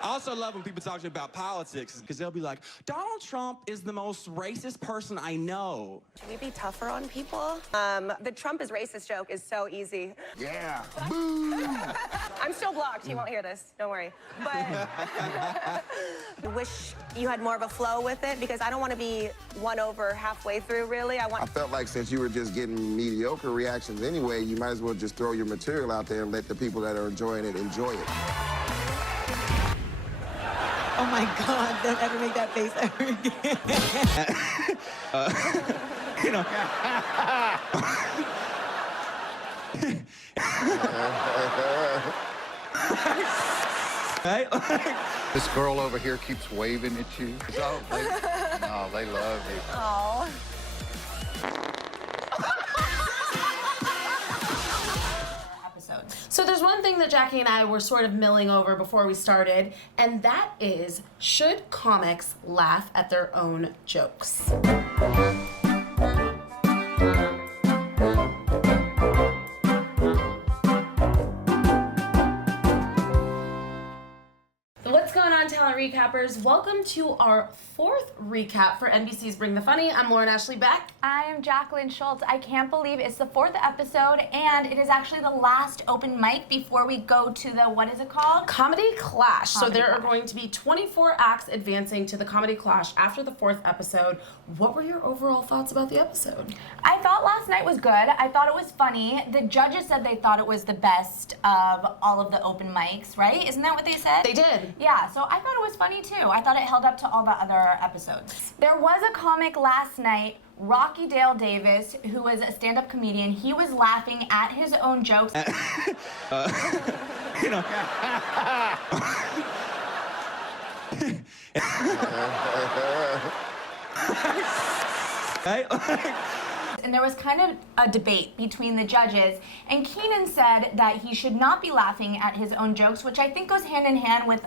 I also love when people talk to me about politics because they'll be like, Donald Trump is the most racist person I know. Should we be tougher on people? The Trump is racist joke is so easy. Yeah. Boo! I'm still blocked. He won't hear this. Don't worry. But I wish you had more of a flow with it because I don't want to be won over halfway through, really. I felt like since you were just getting mediocre reactions anyway, you might as well just throw your material out there and let the people that are enjoying it enjoy it. Oh my God, don't ever make that face ever again. You know. Right? This girl over here keeps waving at you. Oh, they love you. Oh. So there's one thing that Jackie and I were sort of milling over before we started, and that is, should comics laugh at their own jokes? What's going on, Talent Recappers? Welcome to our fourth recap for NBC's Bring the Funny. I'm Lauren Ashley Beck. I am Jackelyn Shultz. I can't believe it's the fourth episode, and it is actually the last open mic before we go to the, what is it called? Comedy Clash. So there Clash. are going to be 24 acts advancing to the Comedy Clash after the fourth episode. What were your overall thoughts about the episode? I thought last night was good. I thought it was funny. The judges said they thought it was the best of all of the open mics, right? Isn't that what they said? They did. Yeah, so I thought it was funny too. I thought it held up to all the other episodes. There was a comic last night, Rocky Dale Davis, who was a stand-up comedian. He was laughing at his own jokes. You know. Right? And there was kind of a debate between the judges, and Kenan said that he should not be laughing at his own jokes, which I think goes hand in hand with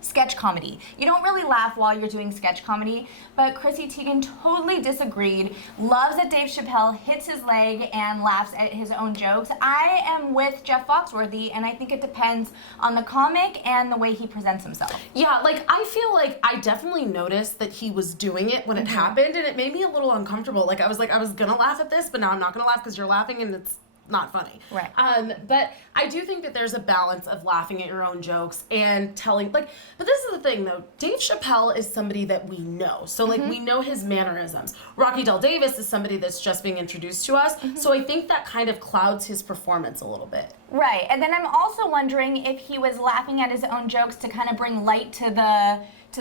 sketch comedy. You don't really laugh while you're doing sketch comedy, but Chrissy Teigen totally disagreed, loves that Dave Chappelle hits his leg and laughs at his own jokes. I am with Jeff Foxworthy, and I think it depends on the comic and the way he presents himself. Yeah, like, I feel like I definitely noticed that he was doing it when it happened, and it made me a little uncomfortable. Like, I was gonna laugh at this, but now I'm not gonna laugh because you're laughing and it's not funny. Right. But I do think that there's a balance of laughing at your own jokes and telling, like, but this is the thing though, Dave Chappelle is somebody that we know. So like, we know his mannerisms. Rocky Dale Davis is somebody that's just being introduced to us. So I think that kind of clouds his performance a little bit. Right, and then I'm also wondering if he was laughing at his own jokes to kind of bring light to the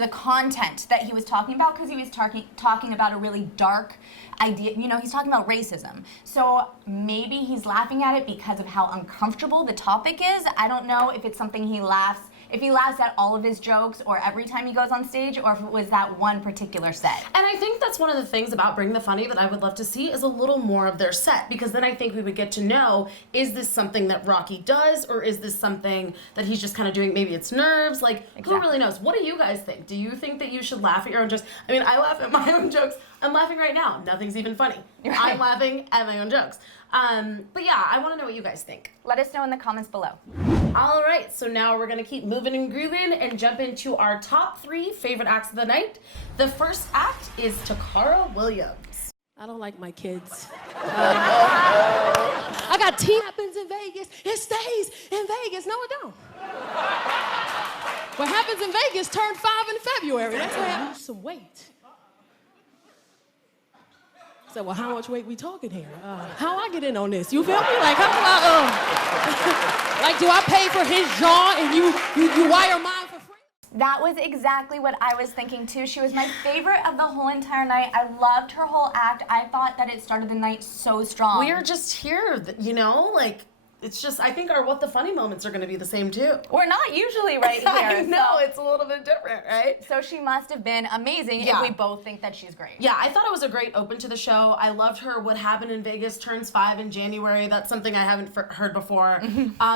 content that he was talking about, because he was talking about a really dark idea. You know, he's talking about racism. So maybe he's laughing at it because of how uncomfortable the topic is. I don't know if it's something he laughs at all of his jokes or every time he goes on stage, or if it was that one particular set. And I think that's one of the things about Bring the Funny that I would love to see is a little more of their set, because then I think we would get to know, is this something that Rocky does, or is this something that he's just kind of doing, maybe it's nerves, like, who really knows? What do you guys think? Do you think that you should laugh at your own jokes? I mean, I laugh at my own jokes. I'm laughing right now. Nothing's even funny. Right. I'm laughing at my own jokes. But yeah, I want to know what you guys think. Let us know in the comments below. All right, so now we're gonna keep moving and grooving and jump into our top 3 favorite acts of the night. The first act is Takara Williams. I don't like my kids. I got teen happens in Vegas. It stays in Vegas. No, it don't. What happens in Vegas turned 5 in February. That's why I lose some weight. So, well, how much weight we talking here? How I get in on this? You feel me? Like, how do I, like, do I pay for his jaw and you wire mine for free? That was exactly what I was thinking too. She was my favorite of the whole entire night. I loved her whole act. I thought that it started the night so strong. We're just here, you know, like, it's just, I think our What the Funny moments are going to be the same too. We're not usually right here. I know, so. it's a little bit different, right? So she must have been amazing if we both think that she's great. Yeah, I thought it was a great open to the show. I loved her What Happened in Vegas turns 5 in January. That's something I haven't heard before.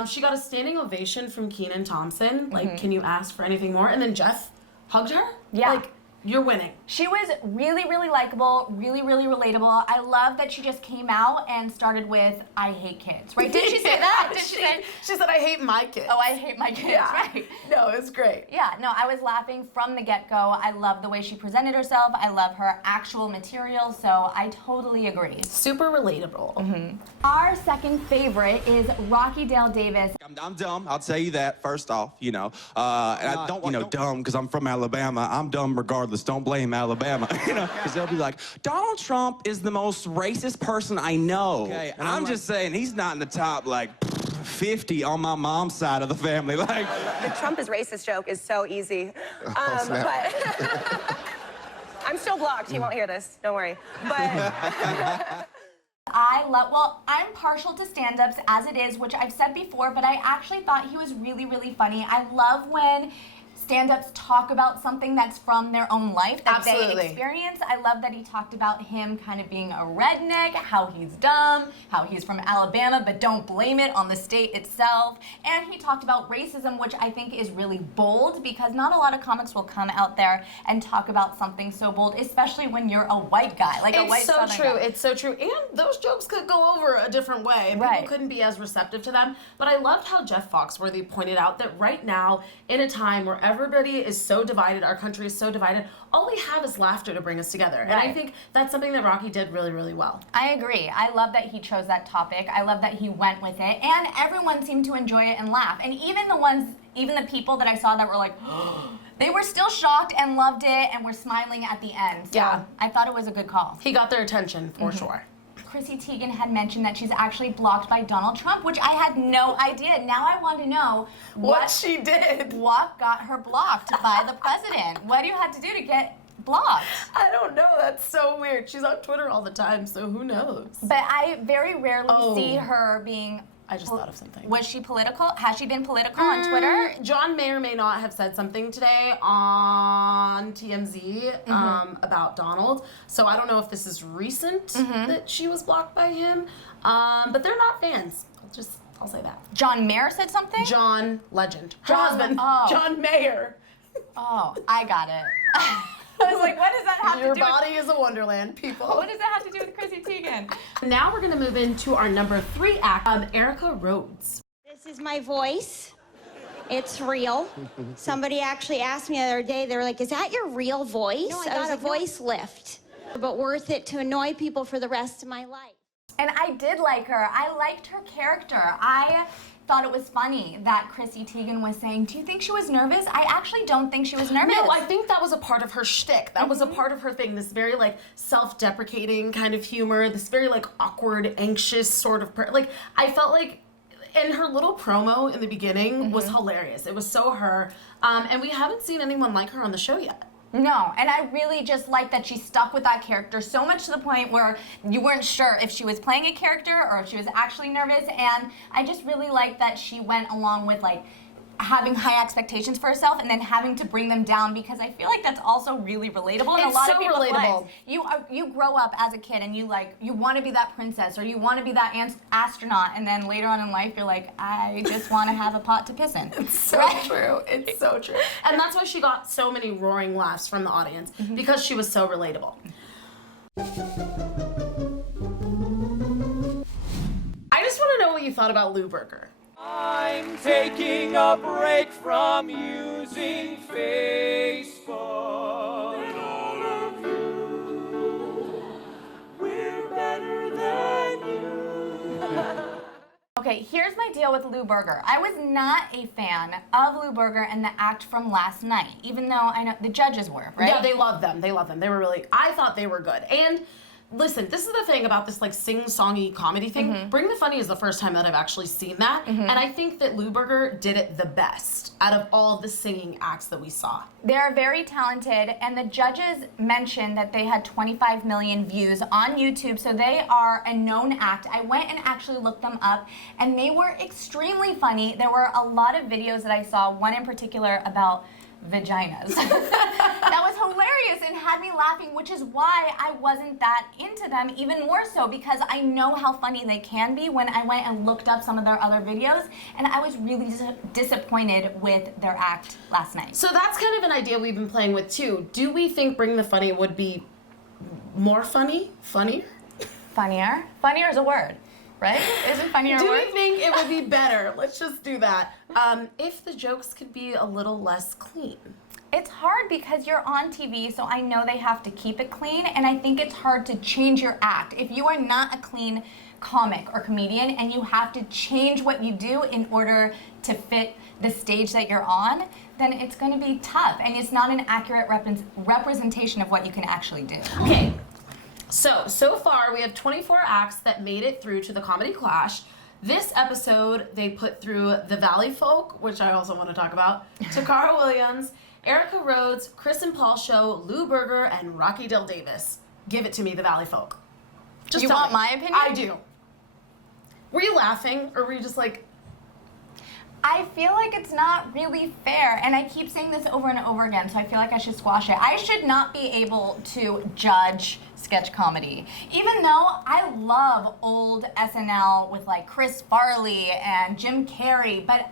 She got a standing ovation from Kenan Thompson. Like, can you ask for anything more? And then Jeff hugged her. Yeah. Like, You're winning. She was really, really likable, really, really relatable. I love that she just came out and started with, I hate kids, right? Did she say that? Did she say? She said, I hate my kids. Oh, I hate my kids, Yeah. right? No, it was great. Yeah, no, I was laughing from the get-go. I love the way she presented herself. I love her actual material, so I totally agree. Super relatable. Our second favorite is Rocky Dale Davis. I'm dumb. I'll tell you that first off. And I don't, dumb because I'm from Alabama. I'm dumb regardless. Don't blame Alabama. Because they'll be like, Donald Trump is the most racist person I know. Okay, and I'm just saying he's not in the top 50 on my mom's side of the family. The Trump is racist joke is so easy. But I'm still blocked. He won't hear this. Don't worry. But I'm partial to stand-ups as it is, which I've said before, but I actually thought he was really, really funny. I love when stand-ups talk about something that's from their own life that they experience. I love that he talked about him kind of being a redneck, how he's dumb, how he's from Alabama, but don't blame it on the state itself. And he talked about racism, which I think is really bold because not a lot of comics will come out there and talk about something so bold, especially when you're a white guy, a white Southern guy. It's so true. And those jokes could go over a different way. And people couldn't be as receptive to them. But I loved how Jeff Foxworthy pointed out that right now, in a time where everybody is so divided, our country is so divided, all we have is laughter to bring us together. And I think that's something that Rocky did really, really well. I agree. I love that he chose that topic. I love that he went with it. And everyone seemed to enjoy it and laugh. And even the people that I saw that were like, they were still shocked and loved it and were smiling at the end. So I thought it was a good call. He got their attention for sure. Chrissy Teigen had mentioned that she's actually blocked by Donald Trump, which I had no idea. Now I want to know what she did. What got her blocked by the president? What do you have to do to get blocked? I don't know. That's so weird. She's on Twitter all the time, so who knows? But I very rarely see her being... I just thought of something. Was she political? Has she been political on Twitter? John may or may not have said something today on TMZ about Donald. So I don't know if this is recent that she was blocked by him. But they're not fans. I'll say that. John Mayer said something? John Legend. Her husband. John Mayer. Oh, I got it. I was like, what does that have to do with... Your body is a wonderland, people. What does that have to do with Chrissy Teigen? Now we're going to move into our number 3 act, Erica Rhodes. This is my voice. It's real. Somebody actually asked me the other day, they were like, is that your real voice? No, I got a voice lift. But worth it to annoy people for the rest of my life. And I did like her. I liked her character. I thought it was funny that Chrissy Teigen was saying, do you think she was nervous? I actually don't think she was nervous. No, I think that was a part of her shtick. That was a part of her thing, this very self-deprecating kind of humor, this very awkward, anxious sort of I felt like, and her little promo in the beginning was hilarious. It was so her. And we haven't seen anyone like her on the show yet. No, and I really just like that she stuck with that character so much to the point where you weren't sure if she was playing a character or if she was actually nervous, and I just really like that she went along with having high expectations for herself and then having to bring them down, because I feel like that's also really relatable in a lot of people's lives. You grow up as a kid and you want to be that princess or you want to be that astronaut, and then later on in life you're like, I just want to have a pot to piss in. It's so true. It's so true. And that's why she got so many roaring laughs from the audience, because she was so relatable. I just want to know what you thought about Lou Burger. I'm taking a break from using Facebook. And all of you, we're better than you. Okay, here's my deal with Lou Burger. I was not a fan of Lou Burger and the act from last night, even though I know the judges were, right? Yeah, they loved them. They were really, I thought they were good. And listen, this is the thing about this sing-songy comedy thing. Bring the Funny is the first time that I've actually seen that. And I think that Lou Burger did it the best out of all of the singing acts that we saw. They're very talented, and the judges mentioned that they had 25 million views on YouTube, so they are a known act. I went and actually looked them up, and they were extremely funny. There were a lot of videos that I saw, one in particular about vaginas. That was hilarious and had me laughing, which is why I wasn't that into them, even more so because I know how funny they can be when I went and looked up some of their other videos, and I was really disappointed with their act last night. So that's kind of an idea we've been playing with too. Do we think Bring the Funny would be more funny? Funnier? Funnier? Funnier is a word, right? Isn't funnier a word? Do we think it would be better? Let's just do that. If the jokes could be a little less clean. It's hard because you're on TV, so I know they have to keep it clean, and I think it's hard to change your act. If you are not a clean comic or comedian and you have to change what you do in order to fit the stage that you're on, then it's going to be tough, and it's not an accurate representation of what you can actually do. Okay, so far we have 24 acts that made it through to the Comedy Clash. This episode, they put through the Valley Folk, which I also want to talk about, Takara Williams, Erica Rhodes, Chris and Paul Show, Lou Berger, and Rocky Del Davis. Give it to me, the Valley Folk. Just you want my opinion? I do. Were you laughing, or were you just like... I feel like it's not really fair, and I keep saying this over and over again, so I feel like I should squash it. I should not be able to judge sketch comedy, even though I love old SNL with like Chris Farley and Jim Carrey, but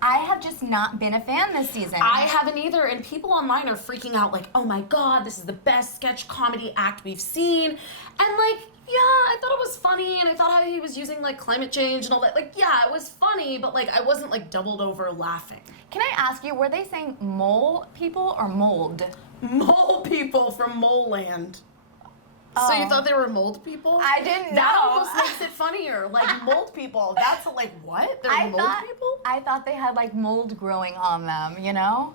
I have just not been a fan this season. I haven't either, and people online are freaking out like, oh my god, this is the best sketch comedy act we've seen, and like, yeah, I thought it was funny, and I thought how he was using, like, climate change and all that. Like, yeah, it was funny, but, like, I wasn't, like, doubled over laughing. Can I ask you, were they saying mole people or mold? Mole people from Mole Land. Oh. So you thought they were mold people? I didn't know. That almost makes it funnier. Like, mold people. That's, like, what? They're mold people? I thought they had, like, mold growing on them, you know?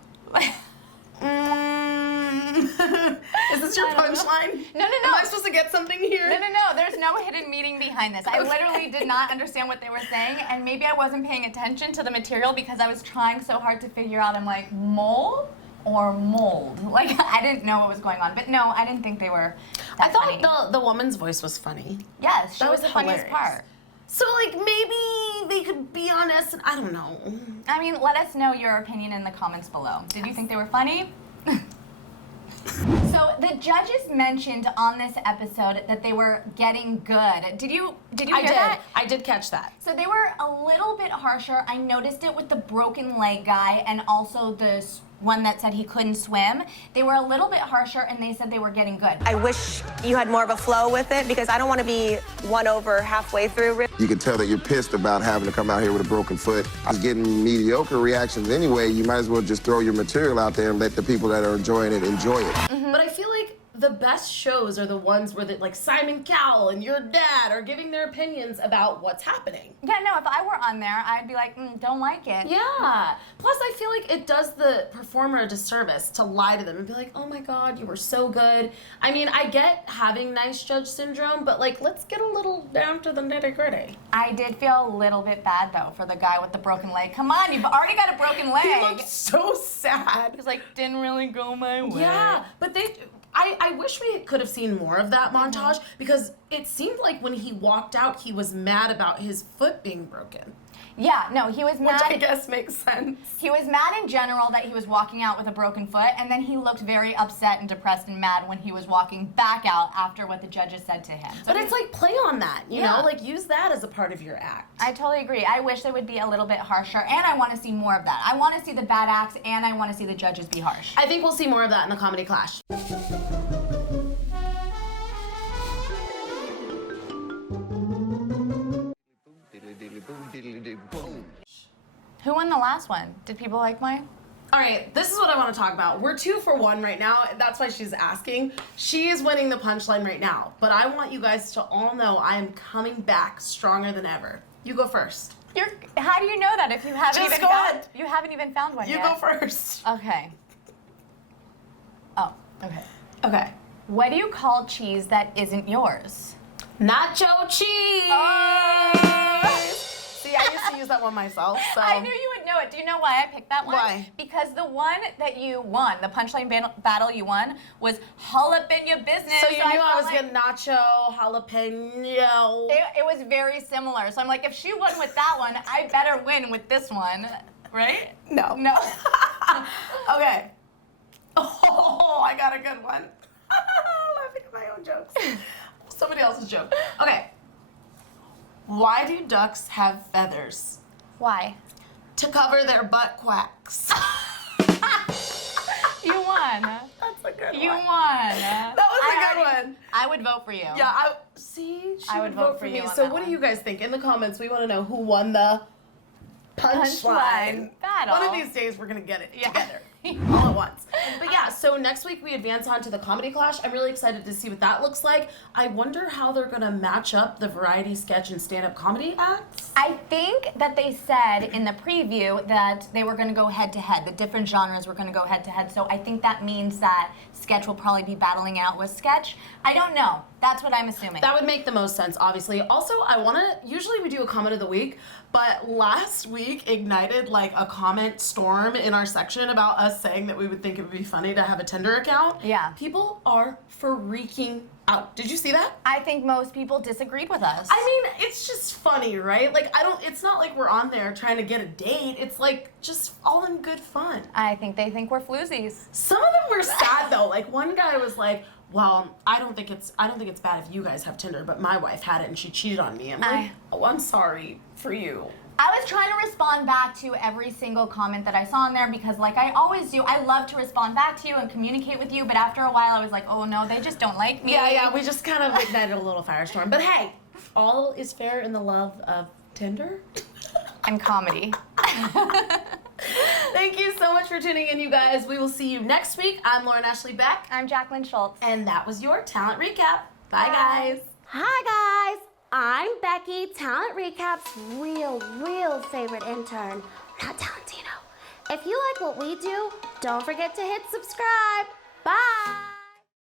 Is this your punchline? No. Am I supposed to get something here? No. There's no hidden meaning behind this. I literally did not understand what they were saying, and maybe I wasn't paying attention to the material because I was trying so hard to figure out, I'm like, mole or mold? Like, I didn't know what was going on. But no, I didn't think they were that funny. thought the woman's voice was funny. Yes, she was the funniest part. So, like, maybe they could be on S. I don't know. I mean, let us know your opinion in the comments below. Did you think they were funny? So the judges mentioned on this episode that they were getting good. Did you hear that? I did catch that. So they were a little bit harsher. I noticed it with the broken leg guy and also the one that said he couldn't swim. They were a little bit harsher, and they said they were getting good. I wish you had more of a flow with it because I don't want to be won over halfway through. You can tell that you're pissed about having to come out here with a broken foot. I was getting mediocre reactions anyway. You might as well just throw your material out there and let the people that are enjoying it enjoy it. Mm-hmm. But I feel like the best shows are the ones where like Simon Cowell and your dad are giving their opinions about what's happening. Yeah, no, if I were on there, I'd be like, don't like it. Yeah. Plus, I feel like it does the performer a disservice to lie to them and be like, oh my god, you were so good. I mean, I get having nice judge syndrome, but like, let's get a little down to the nitty-gritty. I did feel a little bit bad, though, for the guy with the broken leg. Come on, you've already got a broken leg. He looked so sad. He's like, didn't really go my way. Yeah, but I wish we could have seen more of that montage because it seemed like when he walked out, he was mad about his foot being broken. Yeah, no, he was mad. Which I guess makes sense. He was mad in general that he was walking out with a broken foot, and then he looked very upset and depressed and mad when he was walking back out after what the judges said to him. So but it's like, play on that, you know? Like, use that as a part of your act. I totally agree. I wish they would be a little bit harsher, and I want to see more of that. I want to see the bad acts, and I want to see the judges be harsh. I think we'll see more of that in the Comedy Clash. Who won the last one? Did people like mine? All right, this is what I want to talk about. We're 2 for 1 right now. That's why she's asking. She is winning the punchline right now. But I want you guys to all know I am coming back stronger than ever. You go first. How do you know that if you haven't you haven't even found one yet? You go first. Okay. Oh, okay. Okay. What do you call cheese that isn't yours? Nacho cheese! Oh! See, I used to use that one myself, so. I knew you would know it. Do you know why I picked that one? Why? Because the one that you won, the punchline battle you won, was jalapeno business. So you knew I was getting nacho, jalapeno. It was very similar. So I'm like, if she won with that one, I better win with this one. right? No. No. Okay. Oh, I got a good one. Laughing at my own jokes. Somebody else's joke. Okay. Why do ducks have feathers? Why? To cover their butt quacks. You won. That's a good You one. won. That was a good one. I would vote for you. Yeah, she I would vote for me. So what do you guys think? In the comments, we want to know who won the punchline battle. One of these days, we're going to get it together. All at once. But yeah, so next week we advance on to the Comedy Clash. I'm really excited to see what that looks like. I wonder how they're going to match up the variety sketch and stand-up comedy acts. I think that they said in the preview that they were going to go head-to-head. The different genres were going to go head-to-head. So I think that means that sketch will probably be battling out with sketch. I don't know. That's what I'm assuming. That would make the most sense, obviously. Also, usually we do a comment of the week, but last week ignited like a comment storm in our section about us saying that we would think it would be funny to have a Tinder account. Yeah. People are freaking out. Did you see that? I think most people disagreed with us. I mean, it's just funny, right? Like, it's not like we're on there trying to get a date. It's like just all in good fun. I think they think we're floozies. Some of them were sad though. Like one guy was like, well, I don't think it's bad if you guys have Tinder, but my wife had it and she cheated on me. I'm like, oh, I'm sorry for you. I was trying to respond back to every single comment that I saw in there because like I always do, I love to respond back to you and communicate with you, but after a while I was like, oh no, they just don't like me. Yeah, we just kind of ignited a little firestorm. But hey, all is fair in the love of Tinder. And comedy. Thank you so much for tuning in, you guys. We will see you next week. I'm Lauren Ashley Beck. I'm Jackelyn Shultz. And that was your Talent Recap. Bye, guys. Hi, guys. I'm Becky, Talent Recap's real favorite intern, not Talentino. If you like what we do, don't forget to hit subscribe. Bye.